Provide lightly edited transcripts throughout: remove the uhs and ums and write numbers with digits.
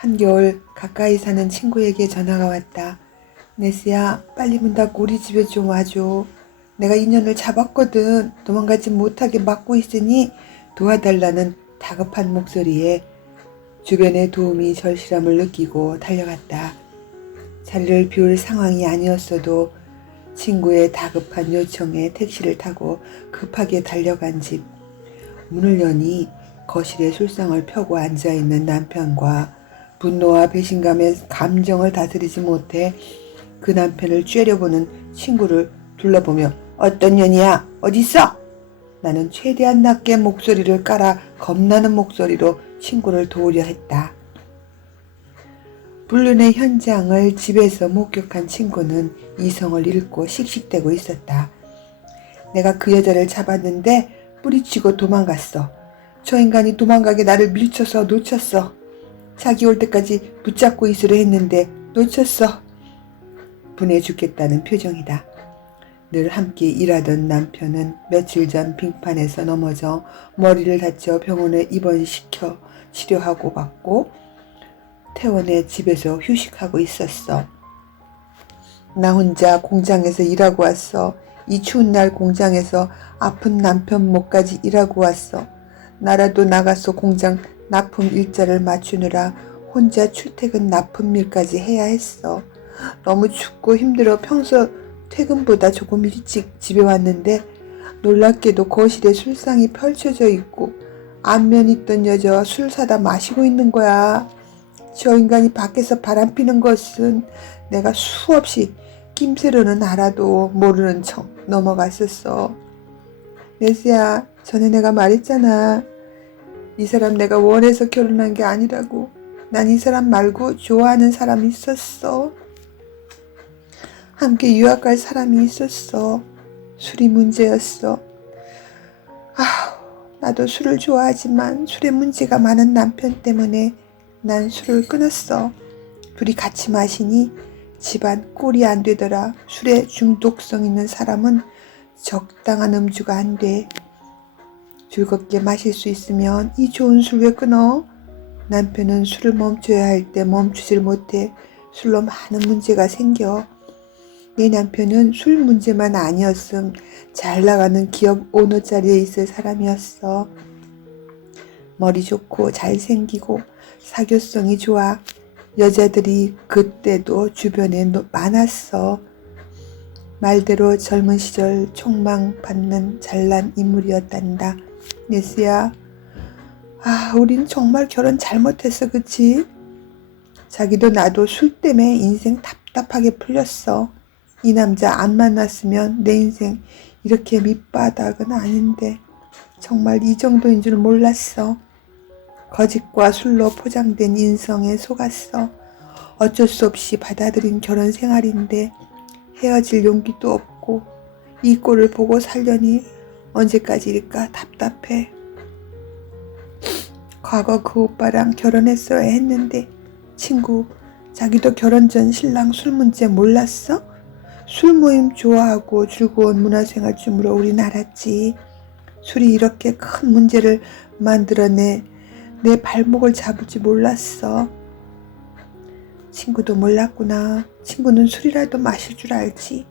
한겨울 가까이 사는 친구에게 전화가 왔다. 네스야, 빨리 문 닫고 우리 집에 좀 와줘. 내가 인연을 잡았거든. 도망가지 못하게 막고 있으니 도와달라는 다급한 목소리에 주변의 도움이 절실함을 느끼고 달려갔다. 자리를 비울 상황이 아니었어도 친구의 다급한 요청에 택시를 타고 급하게 달려간 집. 문을 여니 거실에 술상을 펴고 앉아있는 남편과 분노와 배신감에 감정을 다스리지 못해 그 남편을 째려보는 친구를 둘러보며 어떤 년이야? 어딨어? 나는 최대한 낮게 목소리를 깔아 겁나는 목소리로 친구를 도우려 했다. 불륜의 현장을 집에서 목격한 친구는 이성을 잃고 씩씩대고 있었다. 내가 그 여자를 잡았는데 뿌리치고 도망갔어. 저 인간이 도망가게 나를 밀쳐서 놓쳤어. 자기 올 때까지 붙잡고 있으려 했는데 놓쳤어. 분해 죽겠다는 표정이다. 늘 함께 일하던 남편은 며칠 전 빙판에서 넘어져 머리를 다쳐 병원에 입원시켜 치료하고 받고 퇴원해 집에서 휴식하고 있었어. 나 혼자 공장에서 일하고 왔어. 이 추운 날 공장에서 아픈 남편 목까지 일하고 왔어. 나라도 나가서 공장 납품 일자를 맞추느라 혼자 출퇴근 납품 일까지 해야 했어. 너무 춥고 힘들어 평소 퇴근보다 조금 일찍 집에 왔는데 놀랍게도 거실에 술상이 펼쳐져 있고 안면 있던 여자와 술 사다 마시고 있는 거야. 저 인간이 밖에서 바람 피는 것은 내가 수없이 낌새로는 알아도 모르는 척 넘어갔었어. 네스야, 전에 내가 말했잖아. 이 사람 내가 원해서 결혼한 게 아니라고. 난 이 사람 말고 좋아하는 사람이 있었어. 함께 유학 갈 사람이 있었어. 술이 문제였어. 나도 술을 좋아하지만 술에 문제가 많은 남편 때문에 난 술을 끊었어. 둘이 같이 마시니 집안 꼴이 안 되더라. 술에 중독성 있는 사람은 적당한 음주가 안 돼. 즐겁게 마실 수 있으면 이 좋은 술 왜 끊어? 남편은 술을 멈춰야 할 때 멈추질 못해 술로 많은 문제가 생겨. 내 남편은 술 문제만 아니었음 잘 나가는 기업 오너 자리에 있을 사람이었어. 머리 좋고 잘생기고 사교성이 좋아. 여자들이 그때도 주변에 많았어. 말대로 젊은 시절 촉망받는 잘난 인물이었단다. 네스야, 우린 정말 결혼 잘못했어, 그치? 자기도 나도 술 때문에 인생 답답하게 풀렸어. 이 남자 안 만났으면 내 인생 이렇게 밑바닥은 아닌데 정말 이 정도인 줄 몰랐어. 거짓과 술로 포장된 인성에 속았어. 어쩔 수 없이 받아들인 결혼 생활인데 헤어질 용기도 없고 이 꼴을 보고 살려니 언제까지일까 답답해. 과거 그 오빠랑 결혼했어야 했는데 친구, 자기도 결혼 전 신랑 술 문제 몰랐어? 술 모임 좋아하고 즐거운 문화생활 중으로 우린 알았지. 술이 이렇게 큰 문제를 만들어내 내 발목을 잡을지 몰랐어. 친구도 몰랐구나. 친구는 술이라도 마실 줄 알지.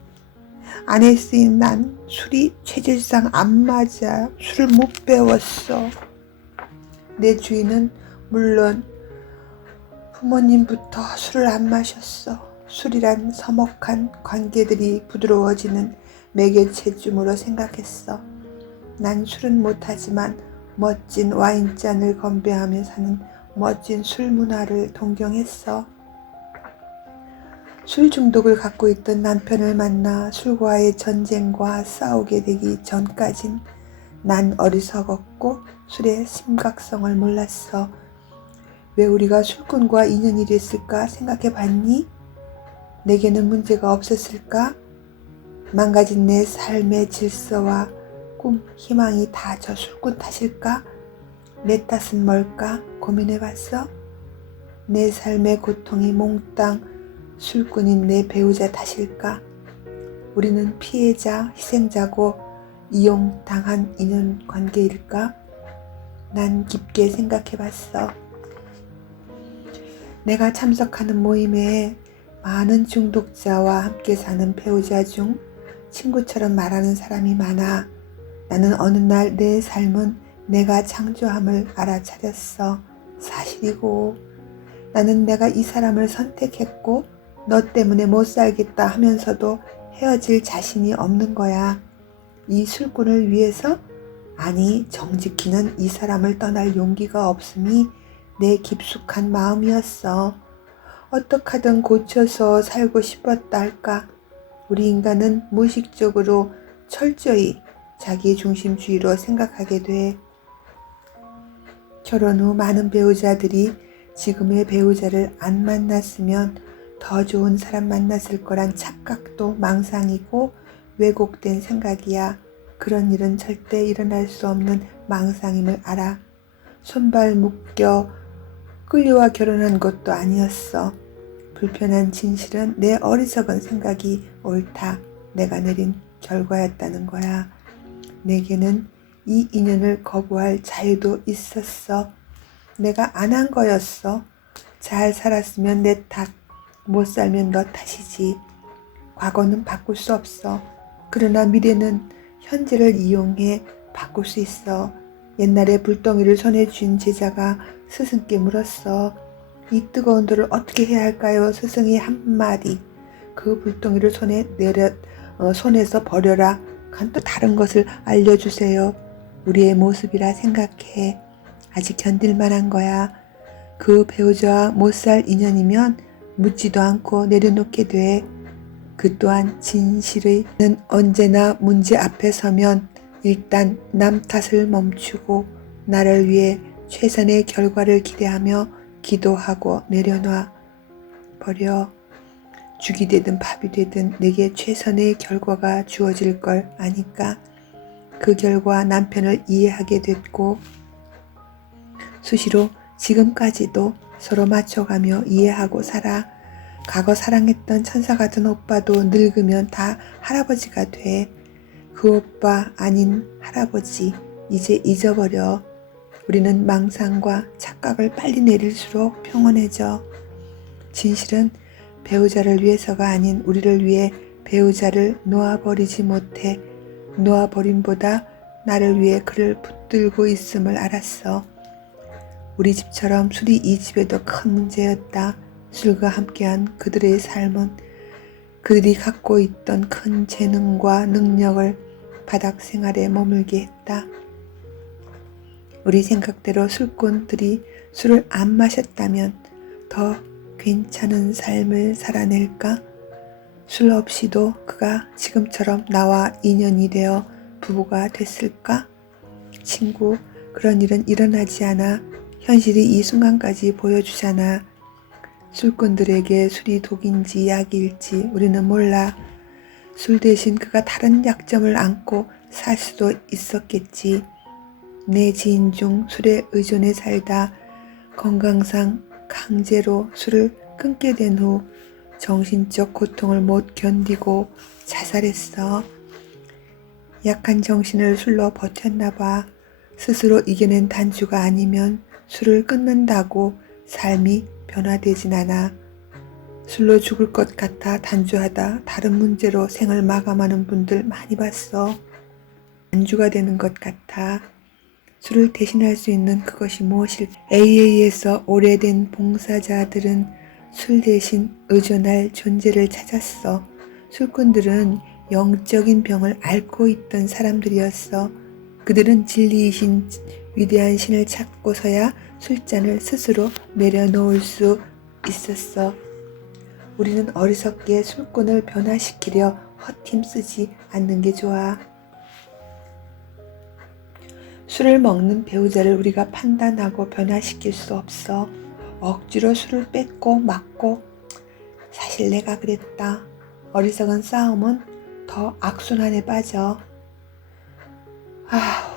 아내 쓰인 난 술이 체질상 안 맞아. 술을 못 배웠어. 내 주인은 물론 부모님부터 술을 안 마셨어. 술이란 서먹한 관계들이 부드러워지는 매개체쯤으로 생각했어. 난 술은 못하지만 멋진 와인잔을 건배하며 사는 멋진 술 문화를 동경했어. 술 중독을 갖고 있던 남편을 만나 술과의 전쟁과 싸우게 되기 전까진 난 어리석었고 술의 심각성을 몰랐어. 왜 우리가 술꾼과 인연이 됐을까 생각해 봤니? 내게는 문제가 없었을까? 망가진 내 삶의 질서와 꿈, 희망이 다 저 술꾼 탓일까? 내 탓은 뭘까? 고민해봤어? 내 삶의 고통이 몽땅 술꾼인 내 배우자 탓일까? 우리는 피해자, 희생자고 이용당한 인연관계일까? 난 깊게 생각해봤어. 내가 참석하는 모임에 많은 중독자와 함께 사는 배우자 중 친구처럼 말하는 사람이 많아. 나는 어느 날 내 삶은 내가 창조함을 알아차렸어. 사실이고, 나는 내가 이 사람을 선택했고 너 때문에 못 살겠다 하면서도 헤어질 자신이 없는 거야. 이 술꾼을 위해서? 아니, 정직히는 이 사람을 떠날 용기가 없음이 내 깊숙한 마음이었어. 어떡하든 고쳐서 살고 싶었다 할까. 우리 인간은 무의식적으로 철저히 자기중심주의로 생각하게 돼. 결혼 후 많은 배우자들이 지금의 배우자를 안 만났으면 더 좋은 사람 만났을 거란 착각도 망상이고 왜곡된 생각이야. 그런 일은 절대 일어날 수 없는 망상임을 알아. 손발 묶여 끌려와 결혼한 것도 아니었어. 불편한 진실은 내 어리석은 생각이 옳다. 내가 내린 결과였다는 거야. 내게는 이 인연을 거부할 자유도 있었어. 내가 안 한 거였어. 잘 살았으면 내 탓, 못 살면 너 탓이지. 과거는 바꿀 수 없어. 그러나 미래는 현재를 이용해 바꿀 수 있어. 옛날에 불덩이를 손에 쥔 제자가 스승께 물었어. 이 뜨거운 돌을 어떻게 해야 할까요? 스승이 한마디. 그 불덩이를 손에서 버려라. 또 다른 것을 알려주세요. 우리의 모습이라 생각해. 아직 견딜 만한 거야. 그 배우자와 못 살 인연이면 묻지도 않고 내려놓게 돼. 그 또한 진실은 언제나 문제 앞에 서면 일단 남 탓을 멈추고 나를 위해 최선의 결과를 기대하며 기도하고 내려놔 버려. 죽이 되든 밥이 되든 내게 최선의 결과가 주어질 걸 아니까. 그 결과 남편을 이해하게 됐고 수시로 지금까지도 서로 맞춰가며 이해하고 살아. 과거 사랑했던 천사 같은 오빠도 늙으면 다 할아버지가 돼. 그 오빠 아닌 할아버지 이제 잊어버려. 우리는 망상과 착각을 빨리 내릴수록 평온해져. 진실은 배우자를 위해서가 아닌 우리를 위해 배우자를 놓아버리지 못해 놓아버림보다 나를 위해 그를 붙들고 있음을 알았어. 우리 집처럼 술이 이 집에도 큰 문제였다. 술과 함께한 그들의 삶은 그들이 갖고 있던 큰 재능과 능력을 바닥 생활에 머물게 했다. 우리 생각대로 술꾼들이 술을 안 마셨다면 더 괜찮은 삶을 살아낼까? 술 없이도 그가 지금처럼 나와 인연이 되어 부부가 됐을까? 친구, 그런 일은 일어나지 않아. 현실이 이 순간까지 보여주잖아. 술꾼들에게 술이 독인지 약일지 우리는 몰라. 술 대신 그가 다른 약점을 안고 살 수도 있었겠지. 내 지인 중 술에 의존해 살다 건강상 강제로 술을 끊게 된 후 정신적 고통을 못 견디고 자살했어. 약한 정신을 술로 버텼나 봐. 스스로 이겨낸 단주가 아니면 술을 끊는다고 삶이 변화되진 않아. 술로 죽을 것 같아 단주하다 다른 문제로 생을 마감하는 분들 많이 봤어. 단주가 되는 것 같아. 술을 대신할 수 있는 그것이 무엇일까? AA에서 오래된 봉사자들은 술 대신 의존할 존재를 찾았어. 술꾼들은 영적인 병을 앓고 있던 사람들이었어. 그들은 진리이신 위대한 신을 찾고서야 술잔을 스스로 내려놓을 수 있었어. 우리는 어리석게 술꾼을 변화시키려 헛힘 쓰지 않는 게 좋아. 술을 먹는 배우자를 우리가 판단하고 변화시킬 수 없어. 억지로 술을 뺏고 막고. 사실 내가 그랬다. 어리석은 싸움은 더 악순환에 빠져.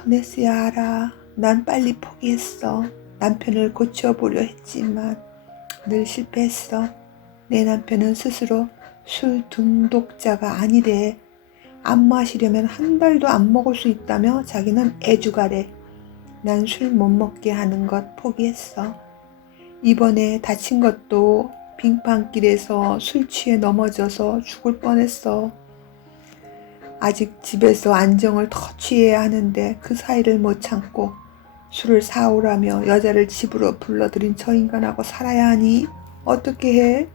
호네스야 알아. 난 빨리 포기했어. 남편을 고쳐보려 했지만 늘 실패했어. 내 남편은 스스로 술 중독자가 아니래. 안 마시려면 한 달도 안 먹을 수 있다며 자기는 애주가래. 난 술 못 먹게 하는 것 포기했어. 이번에 다친 것도 빙판길에서 술 취해 넘어져서 죽을 뻔했어. 아직 집에서 안정을 더 취해야 하는데 그 사이를 못 참고 술을 사오라며 여자를 집으로 불러들인 저 인간하고 살아야 하니 어떻게 해?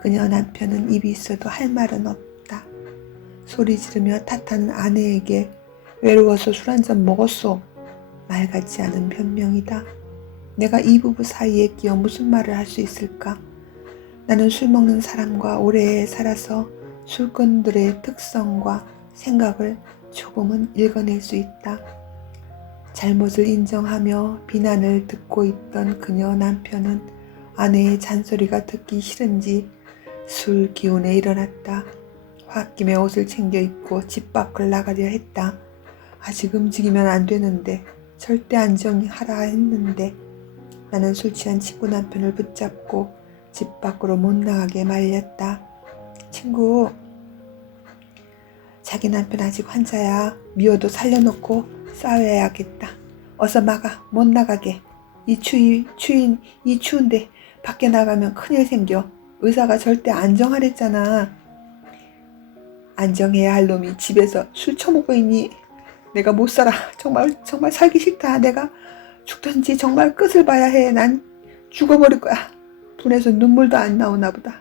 그녀 남편은 입이 있어도 할 말은 없다. 소리 지르며 탓하는 아내에게 외로워서 술 한잔 먹었어. 말 같지 않은 변명이다. 내가 이 부부 사이에 끼어 무슨 말을 할 수 있을까? 나는 술 먹는 사람과 오래 살아서 술꾼들의 특성과 생각을 조금은 읽어낼 수 있다. 잘못을 인정하며 비난을 듣고 있던 그녀 남편은 아내의 잔소리가 듣기 싫은지 술 기운에 일어났다. 홧김에 옷을 챙겨 입고 집 밖을 나가려 했다. 아직 움직이면 안 되는데, 절대 안정하라 했는데 나는 술 취한 친구 남편을 붙잡고 집 밖으로 못 나가게 말렸다. 친구, 자기 남편 아직 환자야. 미워도 살려놓고 싸워야겠다. 어서 막아, 못 나가게. 이 추운데 밖에 나가면 큰일 생겨. 의사가 절대 안정하랬잖아. 안정해야 할 놈이 집에서 술 처먹고 있니? 내가 못 살아. 정말 살기 싫다. 내가 죽든지 정말 끝을 봐야 해. 난 죽어버릴 거야. 분해서 눈물도 안 나오나 보다.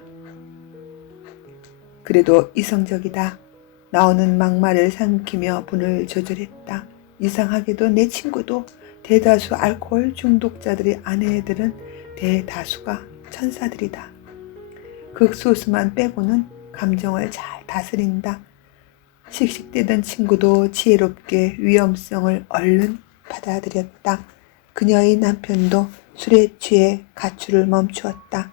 그래도 이성적이다. 나오는 막말을 삼키며 분을 조절했다. 이상하게도 내 친구도 대다수 알코올 중독자들의 아내들은 대다수가 천사들이다. 극소수만 빼고는 감정을 잘 다스린다. 씩씩대던 친구도 지혜롭게 위험성을 얼른 받아들였다. 그녀의 남편도 술에 취해 가출을 멈추었다.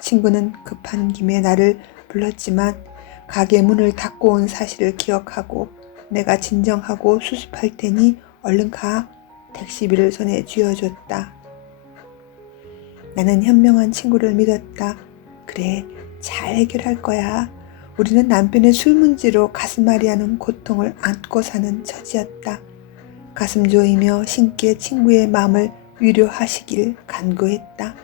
친구는 급한 김에 나를 불렀지만 가게 문을 닫고 온 사실을 기억하고 내가 진정하고 수습할 테니 얼른 가. 택시비를 손에 쥐어줬다. 나는 현명한 친구를 믿었다. 그래, 잘 해결할 거야. 우리는 남편의 술 문제로 가슴앓이 하는 고통을 안고 사는 처지였다. 가슴 조이며 신께 친구의 마음을 위로하시길 간구했다.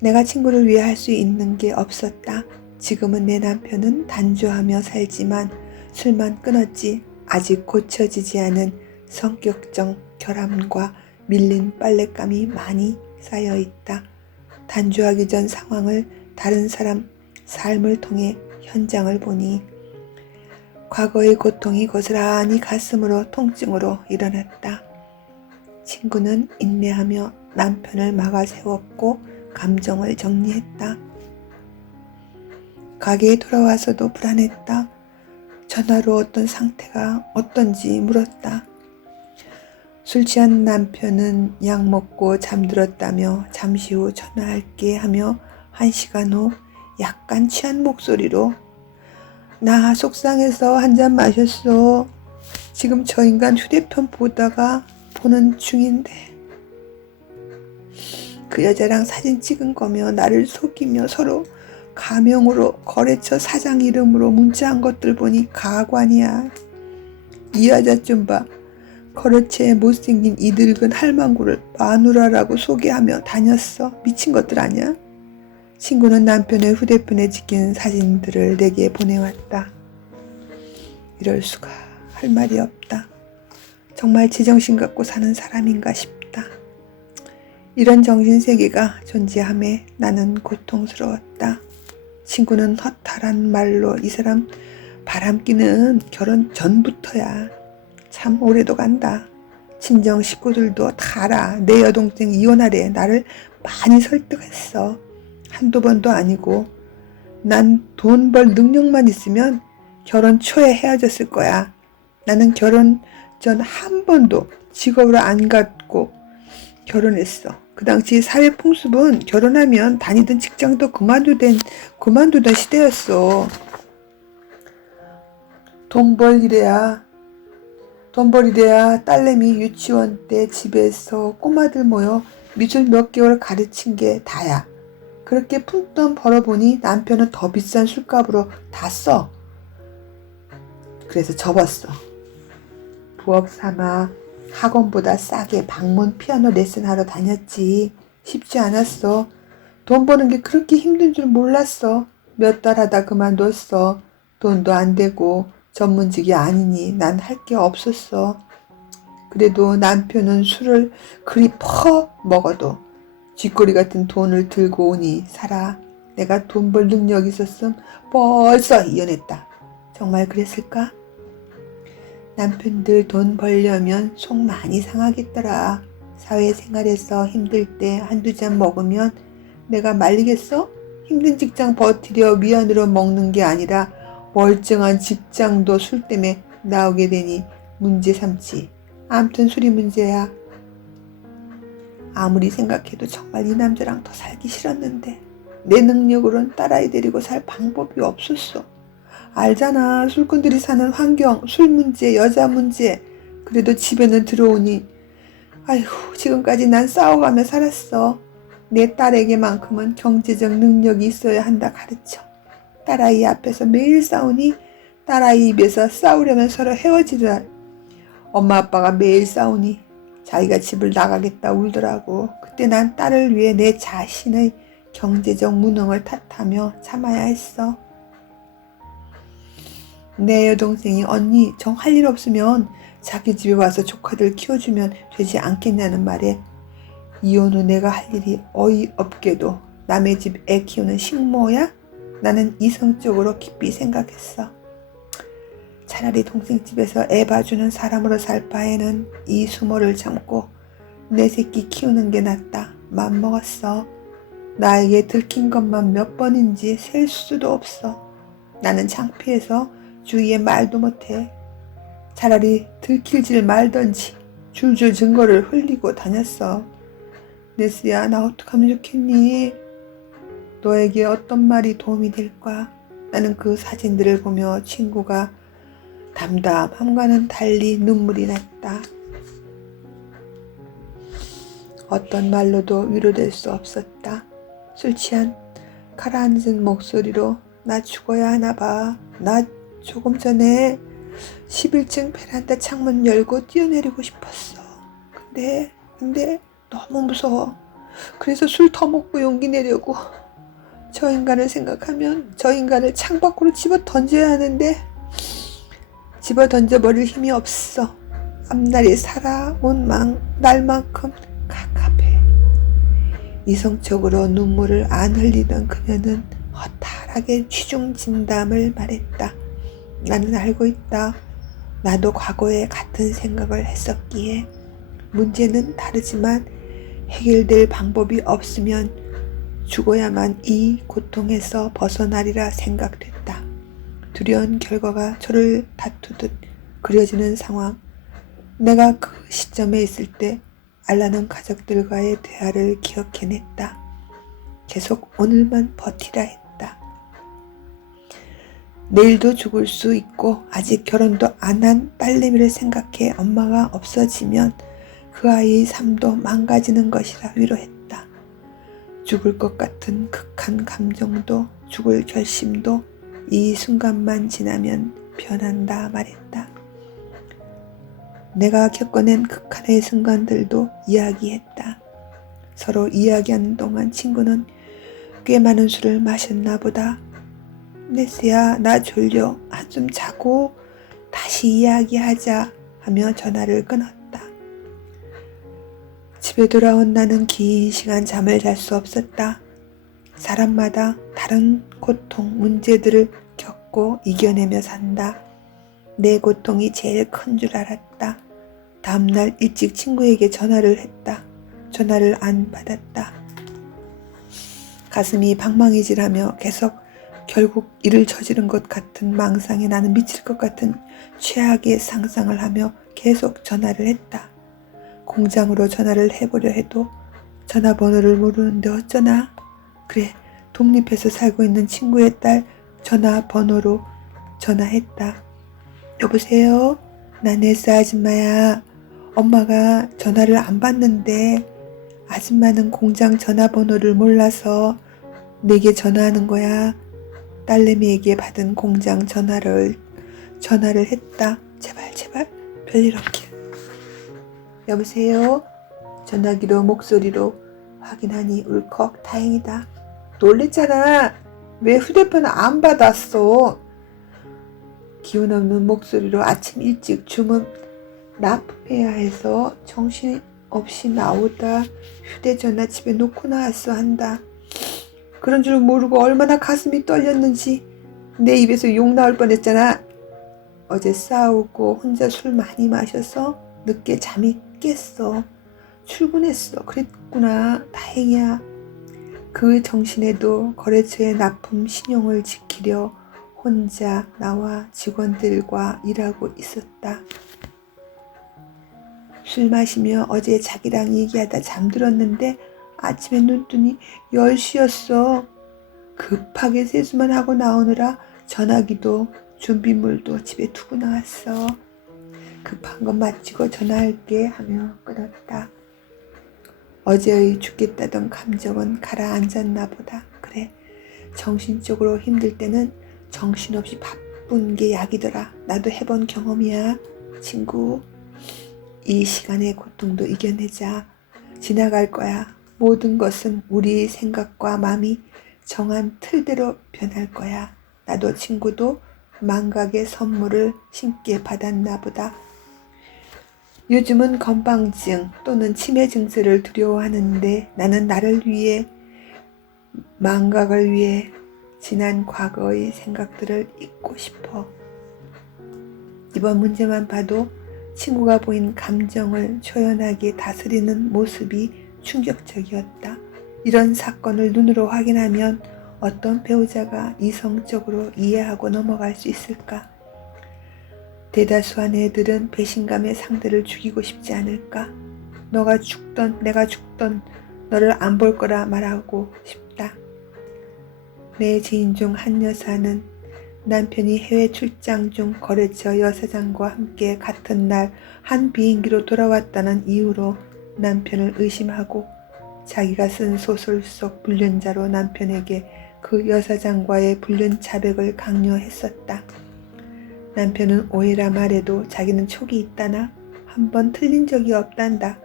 내가 친구를 위해 할 수 있는 게 없었다. 지금은 내 남편은 단조하며 살지만 술만 끊었지 아직 고쳐지지 않은 성격적 결함과 밀린 빨랫감이 많이 쌓여있다. 단조하기 전 상황을 다른 사람 삶을 통해 현장을 보니 과거의 고통이 고스란히 가슴으로 통증으로 일어났다. 친구는 인내하며 남편을 막아 세웠고 감정을 정리했다. 가게에 돌아와서도 불안했다. 전화로 어떤 상태가 어떤지 물었다. 술 취한 남편은 약 먹고 잠들었다며 잠시 후 전화할게 하며 1시간 후 약간 취한 목소리로 나 속상해서 한 잔 마셨어. 지금 저 인간 휴대폰 보다가 보는 중인데. 그 여자랑 사진 찍은 거며 나를 속이며 서로 가명으로 거래처 사장 이름으로 문자한 것들 보니 가관이야. 이 여자 좀 봐. 거래처에 못생긴 이 늙은 할망구를 마누라라고 소개하며 다녔어. 미친 것들 아니야? 친구는 남편의 휴대폰에 찍힌 사진들을 내게 보내왔다. 이럴 수가, 할 말이 없다. 정말 제정신 갖고 사는 사람인가 싶다. 이런 정신세계가 존재함에 나는 고통스러웠다. 친구는 허탈한 말로 이 사람 바람기는 결혼 전부터야. 참 오래도 간다. 친정 식구들도 다 알아. 내 여동생 이혼하래. 나를 많이 설득했어. 한두 번도 아니고. 난 돈 벌 능력만 있으면 결혼 초에 헤어졌을 거야. 나는 결혼 전 한 번도 직업을 안 갖고 결혼했어. 그 당시 사회 풍습은 결혼하면 다니던 직장도 그만두던 시대였어. 돈 벌 일이야 딸내미 유치원 때 집에서 꼬마들 모여 미술 몇 개월 가르친 게 다야. 그렇게 푼돈 벌어보니 남편은 더 비싼 술값으로 다 써. 그래서 접었어. 부업 삼아 학원보다 싸게 방문 피아노 레슨하러 다녔지. 쉽지 않았어. 돈 버는 게 그렇게 힘든 줄 몰랐어. 몇 달 하다 그만뒀어. 돈도 안 되고 전문직이 아니니 난 할 게 없었어. 그래도 남편은 술을 그리 퍽 먹어도 쥐꼬리 같은 돈을 들고 오니 살아. 내가 돈 벌 능력이 있었음 벌써 이혼했다. 정말 그랬을까? 남편들 돈 벌려면 속 많이 상하겠더라. 사회생활에서 힘들 때 한두 잔 먹으면 내가 말리겠어? 힘든 직장 버티려 미안으로 먹는 게 아니라 멀쩡한 직장도 술 때문에 나오게 되니 문제 삼지. 아무튼 술이 문제야. 아무리 생각해도 정말 이 남자랑 더 살기 싫었는데 내 능력으론 딸아이 데리고 살 방법이 없었어. 알잖아. 술꾼들이 사는 환경, 술 문제, 여자 문제. 그래도 집에는 들어오니 아이고 지금까지 난 싸워가며 살았어. 내 딸에게만큼은 경제적 능력이 있어야 한다 가르쳐. 딸아이 앞에서 매일 싸우니 딸아이 입에서 싸우려면 서로 헤어지라. 엄마 아빠가 매일 싸우니 자기가 집을 나가겠다 울더라고. 그때 난 딸을 위해 내 자신의 경제적 무능을 탓하며 참아야 했어. 내 여동생이 언니 정 할 일 없으면 자기 집에 와서 조카들 키워주면 되지 않겠냐는 말에 이혼 후 내가 할 일이 어이없게도 남의 집 애 키우는 식모야? 나는 이성적으로 깊이 생각했어. 차라리 동생 집에서 애 봐주는 사람으로 살 바에는 이 수모를 참고 내 새끼 키우는 게 낫다. 맘먹었어. 나에게 들킨 것만 몇 번인지 셀 수도 없어. 나는 창피해서 주위에 말도 못해. 차라리 들킬질 말던지 줄줄 증거를 흘리고 다녔어. 네스야, 나 어떡하면 좋겠니? 너에게 어떤 말이 도움이 될까? 나는 그 사진들을 보며 친구가 담담함과는 달리 눈물이 났다. 어떤 말로도 위로될 수 없었다. 술 취한 가라앉은 목소리로 나 죽어야 하나 봐. 나 조금 전에 11층 베란다 창문 열고 뛰어내리고 싶었어. 근데 너무 무서워. 그래서 술 더 먹고 용기 내려고. 저 인간을 생각하면 저 인간을 창밖으로 집어 던져야 하는데 집어 던져버릴 힘이 없어. 앞날이 살아온 날만큼 갑갑해. 이성적으로 눈물을 안 흘리던 그녀는 허탈하게 취중진담을 말했다. 나는 알고 있다. 나도 과거에 같은 생각을 했었기에 문제는 다르지만 해결될 방법이 없으면 죽어야만 이 고통에서 벗어나리라 생각됐다. 두려운 결과가 저를 다투듯 그려지는 상황. 내가 그 시점에 있을 때 알라는 가족들과의 대화를 기억해냈다. 계속 오늘만 버티라 했다. 내일도 죽을 수 있고 아직 결혼도 안 한 딸내미를 생각해 엄마가 없어지면 그 아이의 삶도 망가지는 것이라 위로했다. 죽을 것 같은 극한 감정도 죽을 결심도 이 순간만 지나면 변한다 말했다. 내가 겪어낸 극한의 순간들도 이야기했다. 서로 이야기하는 동안 친구는 꽤 많은 술을 마셨나 보다. 네스야, 나 졸려. 한숨 자고 다시 이야기하자 하며 전화를 끊었다. 집에 돌아온 나는 긴 시간 잠을 잘 수 없었다. 사람마다 다른 고통, 문제들을 겪고 이겨내며 산다. 내 고통이 제일 큰 줄 알았다. 다음날 일찍 친구에게 전화를 했다. 전화를 안 받았다. 가슴이 방망이질하며 계속 결국 일을 저지른 것 같은 망상에 나는 미칠 것 같은 최악의 상상을 하며 계속 전화를 했다. 공장으로 전화를 해보려 해도 전화번호를 모르는데 어쩌나. 그래, 독립해서 살고 있는 친구의 딸 전화번호로 전화했다. 여보세요? 나 네스 아줌마야. 엄마가 전화를 안 받는데 아줌마는 공장 전화번호를 몰라서 내게 전화하는 거야. 딸내미에게 받은 공장 전화를 했다. 제발 별일 없길. 여보세요? 전화기로 목소리로 확인하니 울컥 다행이다. 놀랬잖아. 왜 휴대폰 안 받았어? 기운 없는 목소리로 아침 일찍 주문 납품해야 해서 정신없이 나오다 휴대전화 집에 놓고 나왔어 한다. 그런 줄 모르고 얼마나 가슴이 떨렸는지 내 입에서 욕 나올 뻔했잖아. 어제 싸우고 혼자 술 많이 마셔서 늦게 잠이 깼어. 출근했어. 그랬구나. 다행이야. 그 정신에도 거래처의 납품 신용을 지키려 혼자 나와 직원들과 일하고 있었다. 술 마시며 어제 자기랑 얘기하다 잠들었는데 아침에 눈 뜨니 10시였어. 급하게 세수만 하고 나오느라 전화기도 준비물도 집에 두고 나왔어. 급한 건 마치고 전화할게 하며 끊었다. 어제의 죽겠다던 감정은 가라앉았나 보다. 그래, 정신적으로 힘들 때는 정신없이 바쁜 게 약이더라. 나도 해본 경험이야. 친구, 이 시간의 고통도 이겨내자. 지나갈 거야. 모든 것은 우리 생각과 마음이 정한 틀대로 변할 거야. 나도 친구도 망각의 선물을 신께 받았나 보다. 요즘은 건방증 또는 치매 증세를 두려워하는데 나는 나를 위해, 망각을 위해 지난 과거의 생각들을 잊고 싶어. 이번 문제만 봐도 친구가 보인 감정을 초연하게 다스리는 모습이 충격적이었다. 이런 사건을 눈으로 확인하면 어떤 배우자가 이성적으로 이해하고 넘어갈 수 있을까? 대다수한 애들은 배신감의 상대를 죽이고 싶지 않을까? 너가 죽던 내가 죽던 너를 안 볼 거라 말하고 싶다. 내 지인 중 한 여사는 남편이 해외 출장 중 거래처 여사장과 함께 같은 날 한 비행기로 돌아왔다는 이유로 남편을 의심하고 자기가 쓴 소설 속 불륜자로 남편에게 그 여사장과의 불륜 자백을 강요했었다. 남편은 오해라 말해도 자기는 촉이 있다나 한 번 틀린 적이 없단다.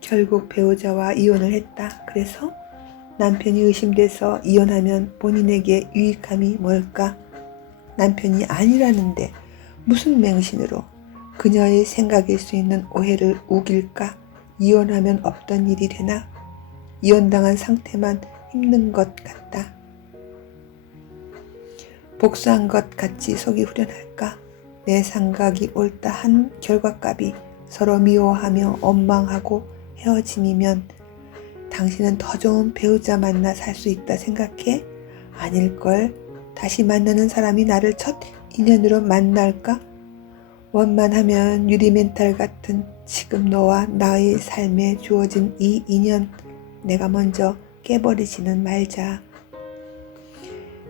결국 배우자와 이혼을 했다. 그래서 남편이 의심돼서 이혼하면 본인에게 유익함이 뭘까? 남편이 아니라는데 무슨 맹신으로 그녀의 생각일 수 있는 오해를 우길까? 이혼하면 없던 일이 되나? 이혼당한 상태만 힘든 것 같다. 복수한 것 같이 속이 후련할까? 내 생각이 옳다 한 결과값이 서로 미워하며 원망하고 헤어짐이면 당신은 더 좋은 배우자 만나 살 수 있다 생각해? 아닐걸. 다시 만나는 사람이 나를 첫 인연으로 만날까? 원만하면 유리멘탈 같은 지금 너와 나의 삶에 주어진 이 인연 내가 먼저 깨버리지는 말자.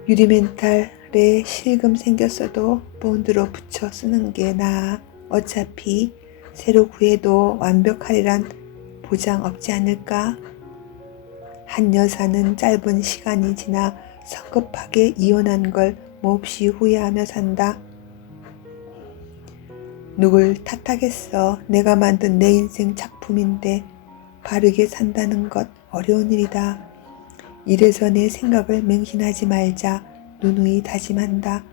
유리멘탈에 실금 생겼어도 본드로 붙여 쓰는 게 나아. 어차피 새로 구해도 완벽하리란 보장 없지 않을까? 한 여사는 짧은 시간이 지나 성급하게 이혼한 걸 몹시 후회하며 산다. 누굴 탓하겠어. 내가 만든 내 인생 작품인데 바르게 산다는 것 어려운 일이다. 이래서 내 생각을 맹신하지 말자. 누누이 다짐한다.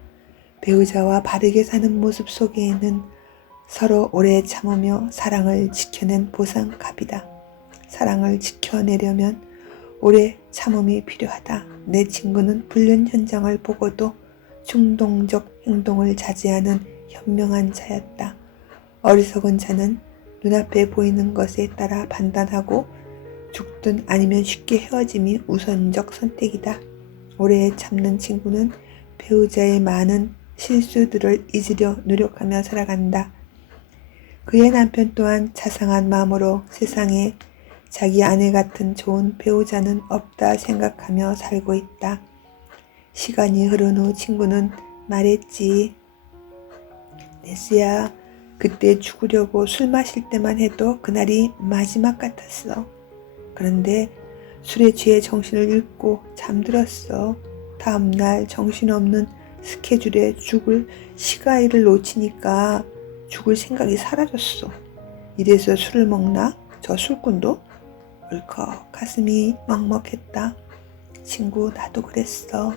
배우자와 바르게 사는 모습 속에는 서로 오래 참으며 사랑을 지켜낸 보상값이다. 사랑을 지켜내려면 오래 참음이 필요하다. 내 친구는 불륜 현장을 보고도 충동적 행동을 자제하는 현명한 자였다. 어리석은 자는 눈앞에 보이는 것에 따라 판단하고 죽든 아니면 쉽게 헤어짐이 우선적 선택이다. 오래 참는 친구는 배우자의 많은 실수들을 잊으려 노력하며 살아간다. 그의 남편 또한 자상한 마음으로 세상에 자기 아내 같은 좋은 배우자는 없다 생각하며 살고 있다. 시간이 흐른 후 친구는 말했지. 네스야, 그때 죽으려고 술 마실 때만 해도 그날이 마지막 같았어. 그런데 술에 취해 정신을 잃고 잠들었어. 다음날 정신없는 스케줄에 죽을 시가일을 놓치니까 죽을 생각이 사라졌어. 이래서 술을 먹나? 저 술꾼도? 울컥 가슴이 먹먹했다. 친구, 나도 그랬어.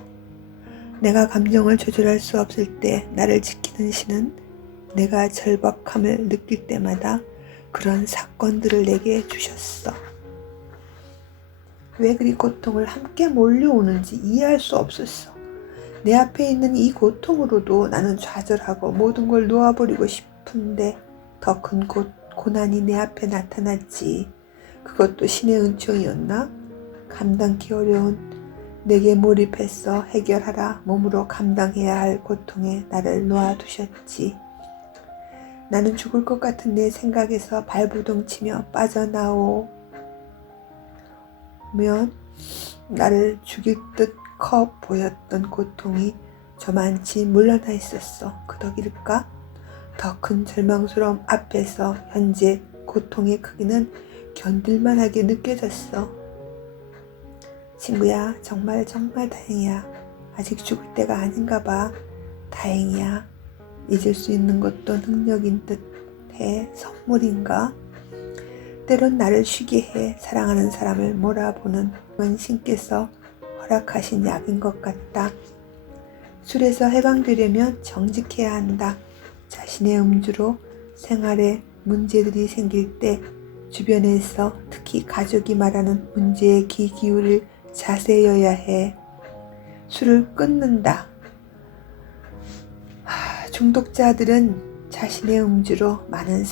내가 감정을 조절할 수 없을 때 나를 지키는 신은 내가 절박함을 느낄 때마다 그런 사건들을 내게 주셨어. 왜 그리 고통을 함께 몰려오는지 이해할 수 없었어. 내 앞에 있는 이 고통으로도 나는 좌절하고 모든 걸 놓아버리고 싶은데 더 큰 고난이 내 앞에 나타났지. 그것도 신의 은총이었나? 감당기 어려운 내게 몰입해서 해결하라 몸으로 감당해야 할 고통에 나를 놓아두셨지. 나는 죽을 것 같은 내 생각에서 발부둥치며 빠져나오면 나를 죽일 듯 커 보였던 고통이 저만치 물러나 있었어. 그 덕일까? 더 큰 절망스러움 앞에서 현재 고통의 크기는 견딜만하게 느껴졌어. 친구야, 정말 다행이야. 아직 죽을 때가 아닌가 봐. 다행이야. 잊을 수 있는 것도 능력인 듯해. 선물인가? 때론 나를 쉬게 해 사랑하는 사람을 몰아보는 건 신께서 허락하신 약인 것 같다. 술에서 해방되려면 정직해야 한다. 자신의 음주로 생활에 문제들이 생길 때 주변에서 특히 가족이 말하는 문제에 귀 기울일 자세여야 해. 술을 끊는다. 중독자들은 자신의 음주로 많은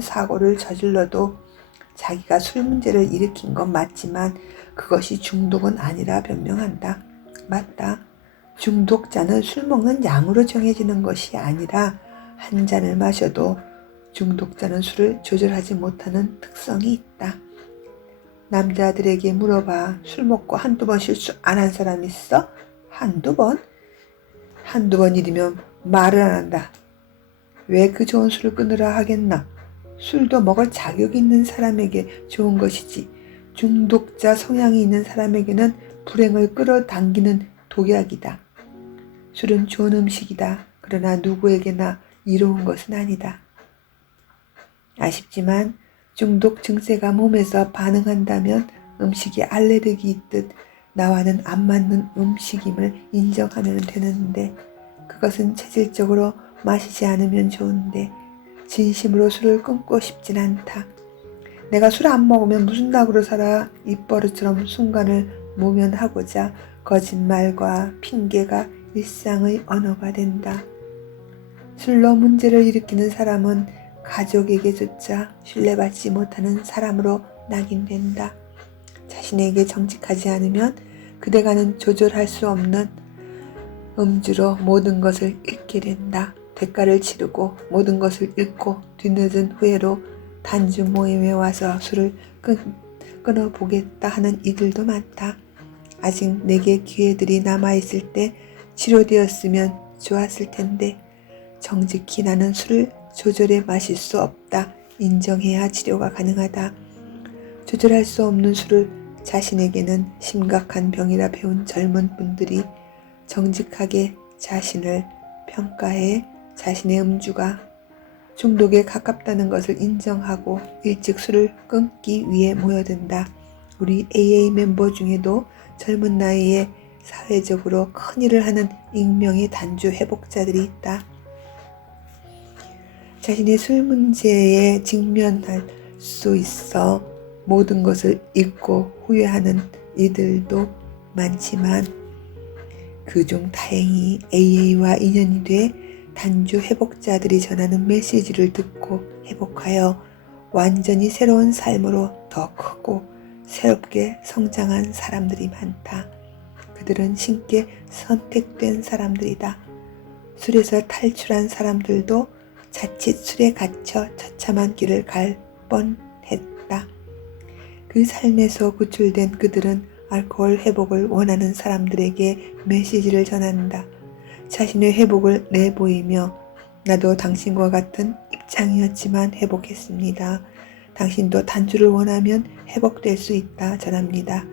사고를 저질러도 자기가 술 문제를 일으킨 건 맞지만 그것이 중독은 아니라 변명한다. 맞다. 중독자는 술 먹는 양으로 정해지는 것이 아니라 한 잔을 마셔도 중독자는 술을 조절하지 못하는 특성이 있다. 남자들에게 물어봐. 술 먹고 한두 번 실수 안 한 사람 있어? 한두 번? 한두 번이면 말을 안 한다. 왜 그 좋은 술을 끊으라 하겠나? 술도 먹을 자격이 있는 사람에게 좋은 것이지 중독자 성향이 있는 사람에게는 불행을 끌어당기는 독약이다. 술은 좋은 음식이다. 그러나 누구에게나 이로운 것은 아니다. 아쉽지만 중독 증세가 몸에서 반응한다면 음식이 알레르기 있듯 나와는 안 맞는 음식임을 인정하면 되는데 그것은 체질적으로 마시지 않으면 좋은데 진심으로 술을 끊고 싶진 않다. 내가 술 안 먹으면 무슨 낙으로 살아. 입버릇처럼 순간을 모면하고자 거짓말과 핑계가 일상의 언어가 된다. 술로 문제를 일으키는 사람은 가족에게조차 신뢰받지 못하는 사람으로 낙인된다. 자신에게 정직하지 않으면 그대가는 조절할 수 없는 음주로 모든 것을 잃게 된다. 대가를 치르고 모든 것을 잃고 뒤늦은 후회로 단주 모임에 와서 술을 끊어보겠다 하는 이들도 많다. 아직 내게 기회들이 남아있을 때 치료되었으면 좋았을 텐데 정직히 나는 술을 조절해 마실 수 없다. 인정해야 치료가 가능하다. 조절할 수 없는 술을 자신에게는 심각한 병이라 배운 젊은 분들이 정직하게 자신을 평가해 자신의 음주가 중독에 가깝다는 것을 인정하고 일찍 술을 끊기 위해 모여든다. 우리 AA 멤버 중에도 젊은 나이에 사회적으로 큰일을 하는 익명의 단주 회복자들이 있다. 자신의 술 문제에 직면할 수 있어 모든 것을 잊고 후회하는 이들도 많지만 그중 다행히 AA와 인연이 돼 단주 회복자들이 전하는 메시지를 듣고 회복하여 완전히 새로운 삶으로 더 크고 새롭게 성장한 사람들이 많다. 그들은 신께 선택된 사람들이다. 술에서 탈출한 사람들도 자칫 술에 갇혀 처참한 길을 갈 뻔했다. 그 삶에서 구출된 그들은 알코올 회복을 원하는 사람들에게 메시지를 전한다. 자신의 회복을 내보이며 나도 당신과 같은 입장이었지만 회복했습니다. 당신도 단주를 원하면 회복될 수 있다 전합니다.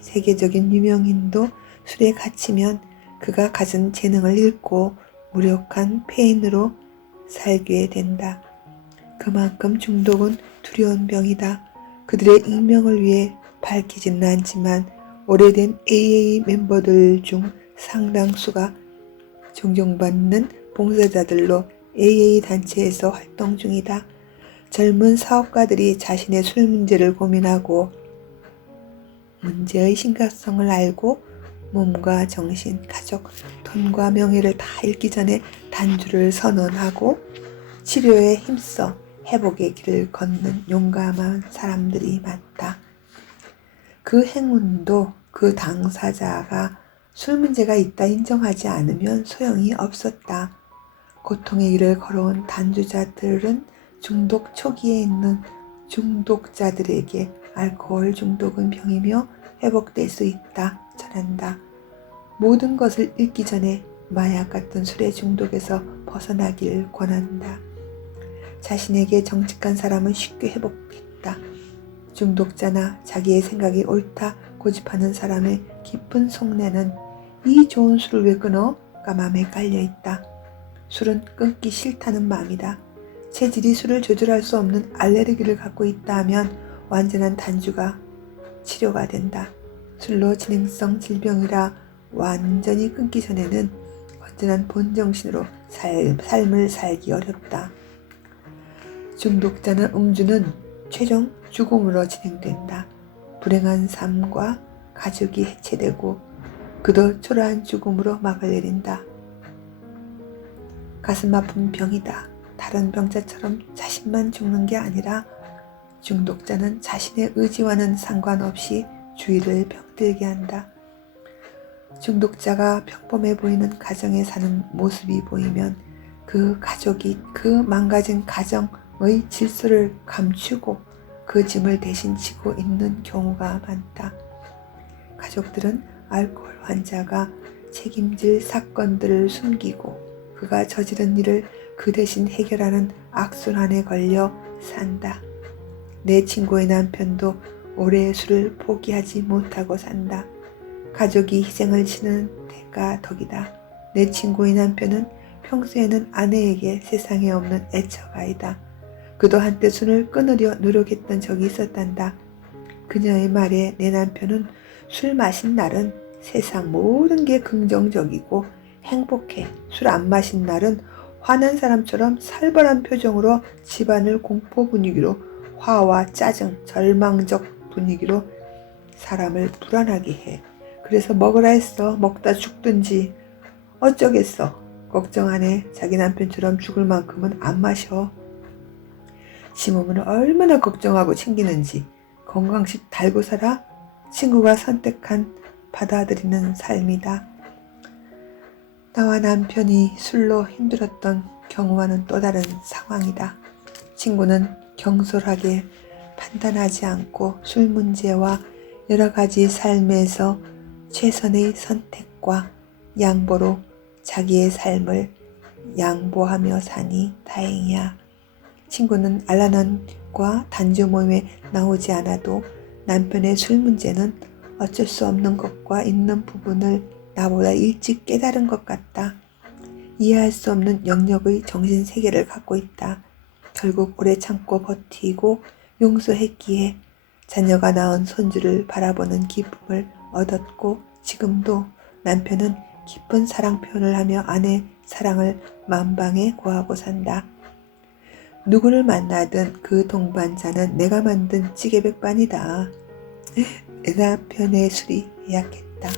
세계적인 유명인도 술에 갇히면 그가 가진 재능을 잃고 무력한 폐인으로 살게 된다. 그만큼 중독은 두려운 병이다. 그들의 익명을 위해 밝히지는 않지만 오래된 AA 멤버들 중 상당수가 존경받는 봉사자들로 AA 단체에서 활동 중이다. 젊은 사업가들이 자신의 술 문제를 고민하고 문제의 심각성을 알고 몸과 정신, 가족, 돈과 명예를 다 잃기 전에 단주를 선언하고 치료에 힘써 회복의 길을 걷는 용감한 사람들이 많다. 그 행운도 그 당사자가 술 문제가 있다 인정하지 않으면 소용이 없었다. 고통의 길을 걸어온 단주자들은 중독 초기에 있는 중독자들에게 알코올 중독은 병이며 회복될 수 있다 전한다. 모든 것을 잃기 전에 마약 같은 술의 중독에서 벗어나길 권한다. 자신에게 정직한 사람은 쉽게 회복했다. 중독자나 자기의 생각이 옳다 고집하는 사람의 깊은 속내는 이 좋은 술을 왜 끊어?가 마음에 깔려있다. 술은 끊기 싫다는 마음이다. 체질이 술을 조절할 수 없는 알레르기를 갖고 있다 하면 완전한 단주가 치료가 된다. 술로 진행성 질병이라 완전히 끊기 전에는 완전한 본정신으로 삶을 살기 어렵다. 중독자는 음주는 최종 죽음으로 진행된다. 불행한 삶과 가족이 해체되고 그도 초라한 죽음으로 막을 내린다. 가슴 아픈 병이다. 다른 병자처럼 자신만 죽는 게 아니라 중독자는 자신의 의지와는 상관없이 주위를 병들게 한다. 중독자가 평범해 보이는 가정에 사는 모습이 보이면 그 가족이 그 망가진 가정의 질서를 감추고 그 짐을 대신 지고 있는 경우가 많다. 가족들은 알코올 환자가 책임질 사건들을 숨기고 그가 저지른 일을 그 대신 해결하는 악순환에 걸려 산다. 내 친구의 남편도 오래 술을 포기하지 못하고 산다. 가족이 희생을 치는 대가 덕이다. 내 친구의 남편은 평소에는 아내에게 세상에 없는 애처가이다. 그도 한때 술을 끊으려 노력했던 적이 있었단다. 그녀의 말에 내 남편은 술 마신 날은 세상 모든 게 긍정적이고 행복해. 술 안 마신 날은 화난 사람처럼 살벌한 표정으로 집안을 공포 분위기로 화와 짜증, 절망적 분위기로 사람을 불안하게 해. 그래서 먹으라 했어. 먹다 죽든지 어쩌겠어. 걱정 안 해. 자기 남편처럼 죽을 만큼은 안 마셔. 지 몸을 얼마나 걱정하고 챙기는지 건강식 달고 살아. 친구가 선택한 받아들이는 삶이다. 나와 남편이 술로 힘들었던 경우와는 또 다른 상황이다. 친구는 경솔하게 판단하지 않고 술 문제와 여러 가지 삶에서 최선의 선택과 양보로 자기의 삶을 양보하며 사니 다행이야. 친구는 알아난과 단주 모임에 나오지 않아도 남편의 술 문제는 어쩔 수 없는 것과 있는 부분을 나보다 일찍 깨달은 것 같다. 이해할 수 없는 영역의 정신세계를 갖고 있다. 결국 오래 참고 버티고 용서했기에 자녀가 낳은 손주를 바라보는 기쁨을 얻었고 지금도 남편은 깊은 사랑 표현을 하며 아내 사랑을 만방에 구하고 산다. 누구를 만나든 그 동반자는 내가 만든 찌개백반이다. 내 남편의 술이 약했다.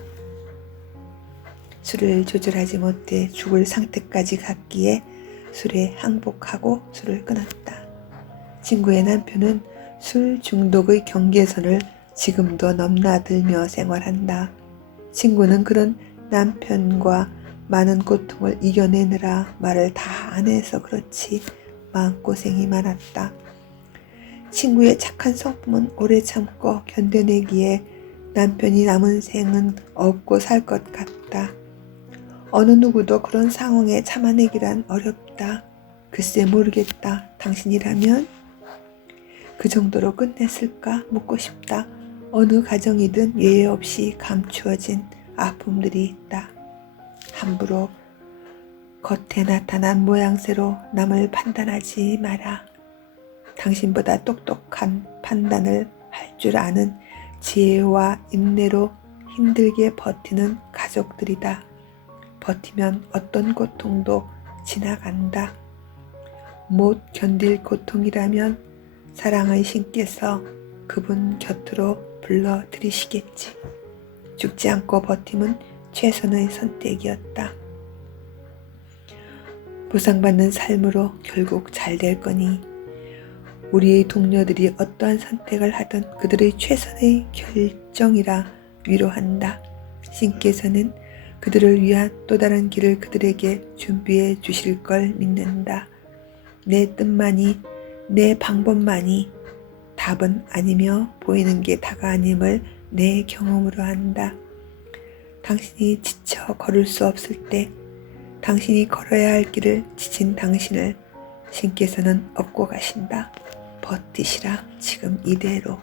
술을 조절하지 못해 죽을 상태까지 갔기에 술에 항복하고 술을 끊었다. 친구의 남편은 술 중독의 경계선을 지금도 넘나들며 생활한다. 친구는 그런 남편과 많은 고통을 이겨내느라 말을 다 안 해서 그렇지 마음고생이 많았다. 친구의 착한 성품은 오래 참고 견뎌내기에 남편이 남은 생은 없고 살 것 같다. 어느 누구도 그런 상황에 참아내기란 어렵다. 글쎄 모르겠다. 당신이라면 그 정도로 끝냈을까 묻고 싶다. 어느 가정이든 예외 없이 감추어진 아픔들이 있다. 함부로 겉에 나타난 모양새로 남을 판단하지 마라. 당신보다 똑똑한 판단을 할 줄 아는 지혜와 인내로 힘들게 버티는 가족들이다. 버티면 어떤 고통도 지나간다. 못 견딜 고통이라면 사랑의 신께서 그분 곁으로 불러들이시겠지. 죽지 않고 버팀은 최선의 선택이었다. 보상받는 삶으로 결국 잘 될 거니 우리의 동료들이 어떠한 선택을 하든 그들의 최선의 결정이라 위로한다. 신께서는 그들을 위한 또 다른 길을 그들에게 준비해 주실 걸 믿는다. 내 뜻만이, 내 방법만이 답은 아니며 보이는 게 다가 아님을 내 경험으로 한다. 당신이 지쳐 걸을 수 없을 때 당신이 걸어야 할 길을 지친 당신을 신께서는 업고 가신다. 버티시라 지금 이대로.